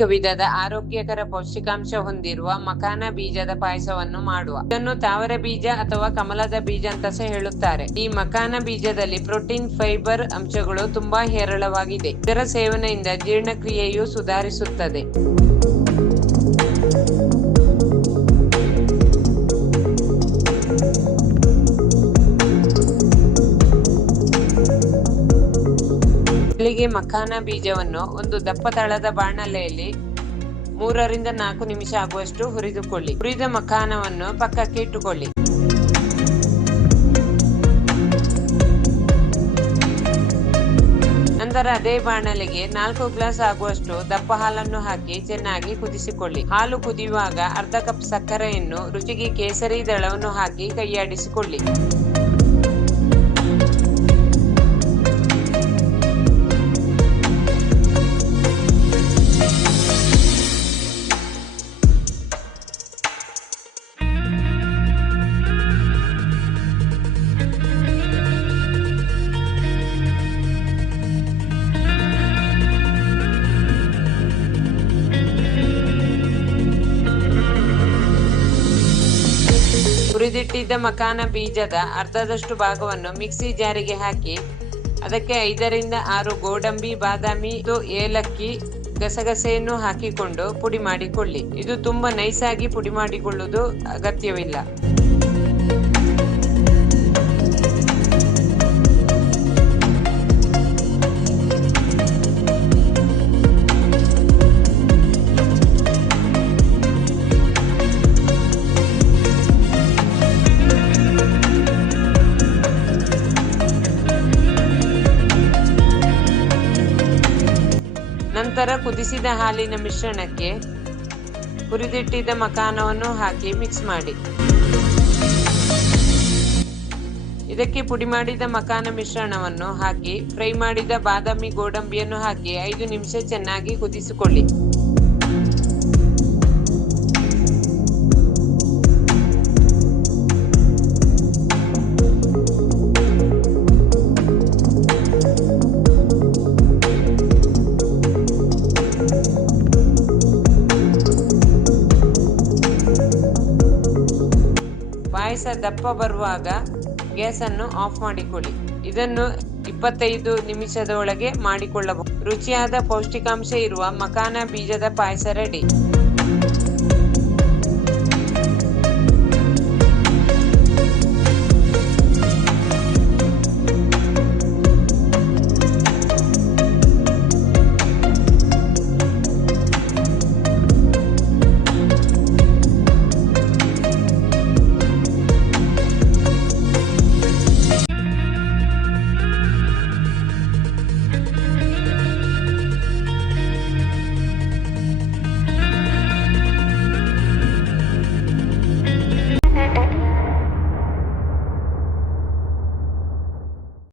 ಅನೇಕ ವಿಧದ ಆರೋಗ್ಯಕರ ಪೌಷ್ಟಿಕಾಂಶ ಹೊಂದಿರುವ ಮಕಾನ ಬೀಜದ ಪಾಯಸವನ್ನು ಮಾಡುವ. ಇದನ್ನು ತಾವರೆ ಬೀಜ ಅಥವಾ ಕಮಲದ ಬೀಜ ಅಂತ ಸಹ ಹೇಳುತ್ತಾರೆ. ಈ ಮಕಾನ ಬೀಜದಲ್ಲಿ ಪ್ರೋಟೀನ್, ಫೈಬರ್ ಅಂಶಗಳು ತುಂಬಾ ಹೇರಳವಾಗಿದೆ. ಇದರ ಸೇವನೆಯಿಂದ ಜೀರ್ಣಕ್ರಿಯೆಯು ಸುಧಾರಿಸುತ್ತದೆ. ಮೊದಲಿಗೆ ಮಖಾನ ಬೀಜವನ್ನು ಒಂದು ದಪ್ಪ ತಳದ ಬಾಣಲೆಯಲ್ಲಿ 3 ರಿಂದ 4 ನಿಮಿಷ ಆಗುವಷ್ಟು ಹುರಿದುಕೊಳ್ಳಿ. ಹುರಿದ ಮಖಾನವನ್ನು ಪಕ್ಕಕ್ಕೆ ಇಟ್ಟುಕೊಳ್ಳಿ. ನಂತರ ಅದೇ ಬಾಣಲೆಗೆ 4 ಗ್ಲಾಸ್ ಆಗುವಷ್ಟು ದಪ್ಪ ಹಾಲನ್ನು ಹಾಕಿ ಚೆನ್ನಾಗಿ ಕುದಿಸಿಕೊಳ್ಳಿ. ಹಾಲು ಕುದಿಯುವಾಗ ಅರ್ಧ ಕಪ್ ಸಕ್ಕರೆಯನ್ನು, ರುಚಿಗೆ ಕೇಸರಿ ದಳವನ್ನು ಹಾಕಿ ಕೈಯಾಡಿಸಿಕೊಳ್ಳಿ. ಹುರಿದಿಟ್ಟಿದ್ದ ಮಕಾನ ಬೀಜದ ಅರ್ಧದಷ್ಟು ಭಾಗವನ್ನು ಮಿಕ್ಸಿ ಜಾರಿಗೆ ಹಾಕಿ ಅದಕ್ಕೆ 5 ರಿಂದ 6 ಗೋಡಂಬಿ, ಬಾದಾಮಿ, ಏಲಕ್ಕಿ, ಗಸಗಸೆಯನ್ನು ಹಾಕಿಕೊಂಡು ಪುಡಿ ಮಾಡಿಕೊಳ್ಳಿ. ಇದು ತುಂಬಾ ನೈಸ್ ಆಗಿ ಪುಡಿ ಮಾಡಿಕೊಳ್ಳುವುದು ಅಗತ್ಯವಿಲ್ಲ. ನಂತರ ಕುದಿಸಿದ ಹಾಲಿನ ಮಿಶ್ರಣಕ್ಕೆ ಹುರಿದಿಟ್ಟಿದ್ದ ಮಕಾನವನ್ನು ಹಾಕಿ ಮಿಕ್ಸ್ ಮಾಡಿ. ಇದಕ್ಕೆ ಪುಡಿ ಮಾಡಿದ ಮಕಾನ ಮಿಶ್ರಣವನ್ನು ಹಾಕಿ ಫ್ರೈ ಮಾಡಿದ ಬಾದಾಮಿ, ಗೋಡಂಬಿಯನ್ನು ಹಾಕಿ 5 ನಿಮಿಷ ಚೆನ್ನಾಗಿ ಕುದಿಸಿಕೊಳ್ಳಿ. ಪಾಯಸ ದಪ್ಪ ಬರುವಾಗ ಗ್ಯಾಸ್ ಅನ್ನು ಆಫ್ ಮಾಡಿಕೊಳ್ಳಿ. ಇದನ್ನು 25 ನಿಮಿಷದ ಒಳಗೆ ಮಾಡಿಕೊಳ್ಳಬಹುದು. ರುಚಿಯಾದ ಪೌಷ್ಟಿಕಾಂಶ ಇರುವ ಮಕಾನ ಬೀಜದ ಪಾಯಸ ರೆಡಿ.